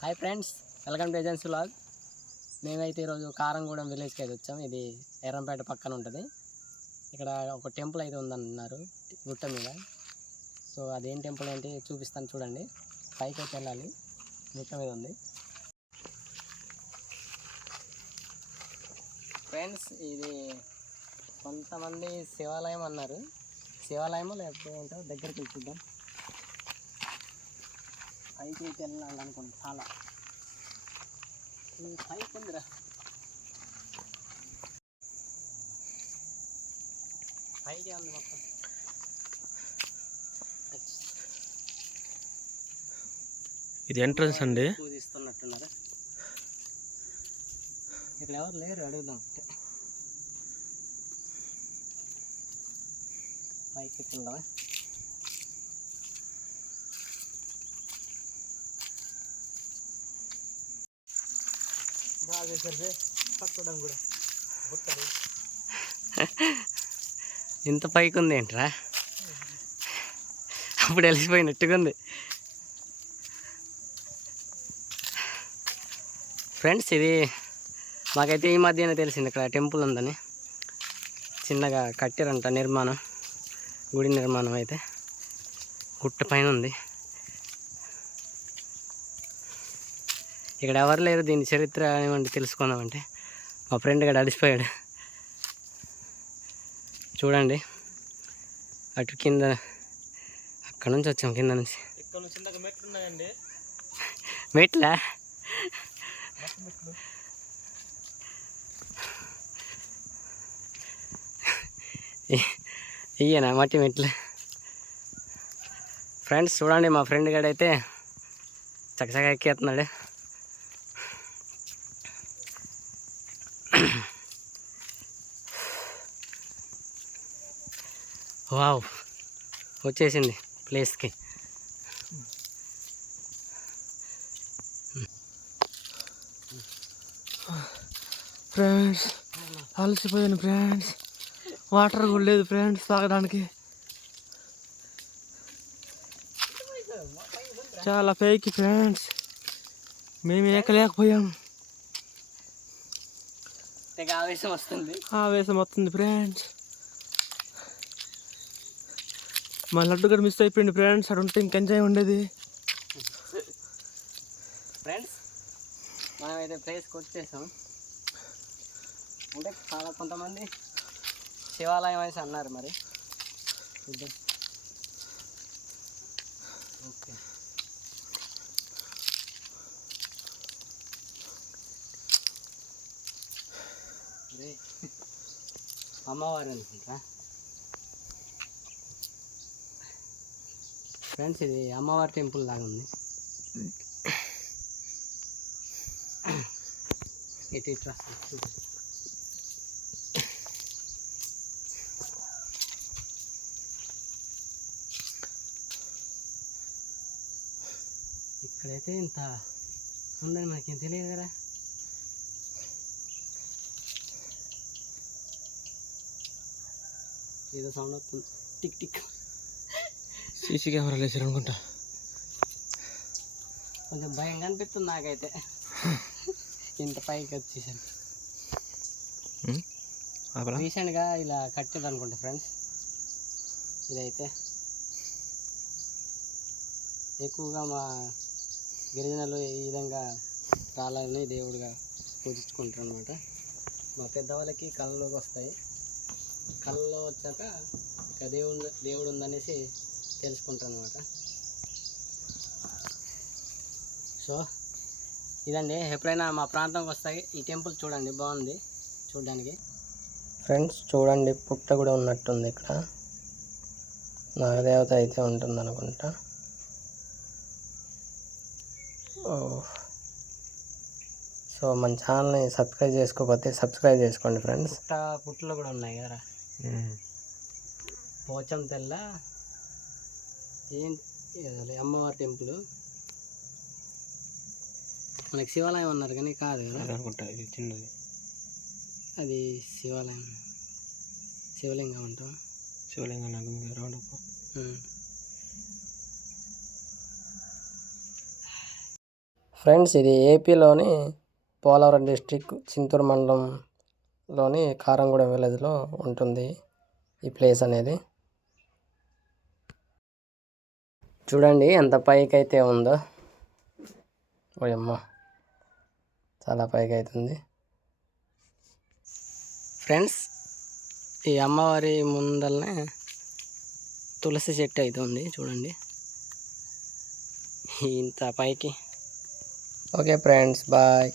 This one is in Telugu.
Hi friends, welcome to agency vlog. మేమైతే ఈరోజు కారంగూడెం విలేజ్కి అయితే వచ్చాము. ఇది ఎర్రంపేట పక్కన ఉంటుంది. ఇక్కడ ఒక టెంపుల్ అయితే ఉందన్నారు గుట్ట మీద. సో అదేం టెంపుల్ ఏంటి చూపిస్తాను చూడండి. పైకి అయితే వెళ్ళాలి, గుట్ట మీద ఉంది. ఫ్రెండ్స్, ఇది కొంతమంది శివాలయం అన్నారు. శివాలయమో లేకపోతే ఏంటో దగ్గరికి చూద్దాం. పైకి అయితే వెళ్ళాలనుకోండి, చాలా పైకి ఉందిరా. పైకి ఉంది మొత్తం. ఇది ఎంట్రన్స్ అండి. పూజిస్తున్నట్టున్నారు. ఇక్కడ ఎవరు లేరు, అడుగుదాం. పైకి వెళ్దామా? బాగా పక్కడం కూడా ఇంత పైకి ఉంది ఏంట్రా? అప్పుడు వెలిసిపోయినట్టుగా ఉంది. ఫ్రెండ్స్, ఇది మాకైతే ఈ మధ్యనే తెలిసింది ఇక్కడ టెంపుల్ ఉందని. చిన్నగా కట్టారంట నిర్మాణం, గుడి నిర్మాణం అయితే గుట్ట పైన ఉంది. ఇక్కడ ఎవరు లేరు. దీని చరిత్ర ఏమంటే తెలుసుకుందామంటే మా ఫ్రెండ్ ఇక్కడ అడిసిపోయాడు. చూడండి, అటు కింద, అక్కడ నుంచి వచ్చాం, కింద నుంచి. మెట్లా? ఇయ్యనా మట్టి మెట్లు? ఫ్రెండ్స్ చూడండి, మా ఫ్రెండ్ గడైతే చక్కచక్క ఎక్కేస్తున్నాడు. వావ్, వచ్చేసింది ప్లేస్కి. ఫ్రెండ్స్, అలసిపోయాను ఫ్రెండ్స్. వాటర్ కూడా లేదు ఫ్రెండ్స్ తాగడానికి. చాలా పైకి ఫ్రెండ్స్, మేము ఎక్కలేకపోయాం. ఆవేశం వస్తుంది ఫ్రెండ్స్. మా లడ్డు కూడా మిస్ అయిపోయింది ఫ్రెండ్స్. అక్కడ ఉంటే ఇంక ఎంజాయ్ ఉండేది. ఫ్రెండ్స్, మనమైతే ప్లేస్కి వచ్చేసాం. అంటే చాలా కొంతమంది శివాలయం అనేసి అన్నారు, మరి చూద్దాం. ఓకే, అమ్మవారు అనుకుంటా ఫ్రెండ్స్. ఇది అమ్మవారి టెంపుల్ లాగా ఉంది. ఇటు ఇట్లా ఇక్కడైతే ఇంత ఉందని మనకేం తెలియదు కదా. ఏదో సౌండ్ వస్తుంది, టిక్ టిక్. సీసీ కెమెరాలు వేసారు అనుకుంటా. కొంచెం భయంగా అనిపిస్తుంది నాకైతే ఇంత పైకి వచ్చేసాను. రీసెంట్గా ఇలా కట్టేది అనుకుంటా ఫ్రెండ్స్. ఇదైతే ఎక్కువగా మా గిరిజనులు ఈ విధంగా రాళ్ళని దేవుడిగా పూజించుకుంటారు అనమాట. మా పెద్దవాళ్ళకి కళ్ళలోకి వస్తాయి. కళ్ళలో వచ్చాక ఇక దేవుడు ఉందనేసి తెలుసుకుంటాను అనమాట. సో ఇదండి, ఎప్పుడైనా మా ప్రాంతంకి వస్తాయి ఈ టెంపుల్ చూడండి, బాగుంది చూడడానికి. ఫ్రెండ్స్ చూడండి, పుట్ట కూడా ఉన్నట్టుంది ఇక్కడ. నాగదేవత అయితే ఉంటుంది అనుకుంటా. సో మన ఛానల్ని సబ్స్క్రైబ్ చేసుకోకపోతే సబ్స్క్రైబ్ చేసుకోండి ఫ్రెండ్స్. పుట్టలు కూడా ఉన్నాయి కదా. పోచం తెల్ల ఏంటి అమ్మవారి టెంపుల్. మనకి శివాలయం అన్నారు కానీ కాదు కదా అనుకుంటా. ఇది చిన్నది, అది శివాలయం, శివలింగం అంటాం. శివలింగం రౌండ్. ఫ్రెండ్స్ ఇది ఏపీలోని పోలవరం డిస్ట్రిక్ట్ చింతూరు మండలంలోని కారంగూడెం విలేజ్లో ఉంటుంది ఈ ప్లేస్ అనేది. చూడండి ఎంత పైకి అయితే ఉందో. ఓయమ్మ చాలా పైకి అవుతుంది ఫ్రెండ్స్. ఈ అమ్మవారి ముందరనే తులసి చెట్టు అవుతుంది చూడండి ఇంత పైకి. Okay friends, bye.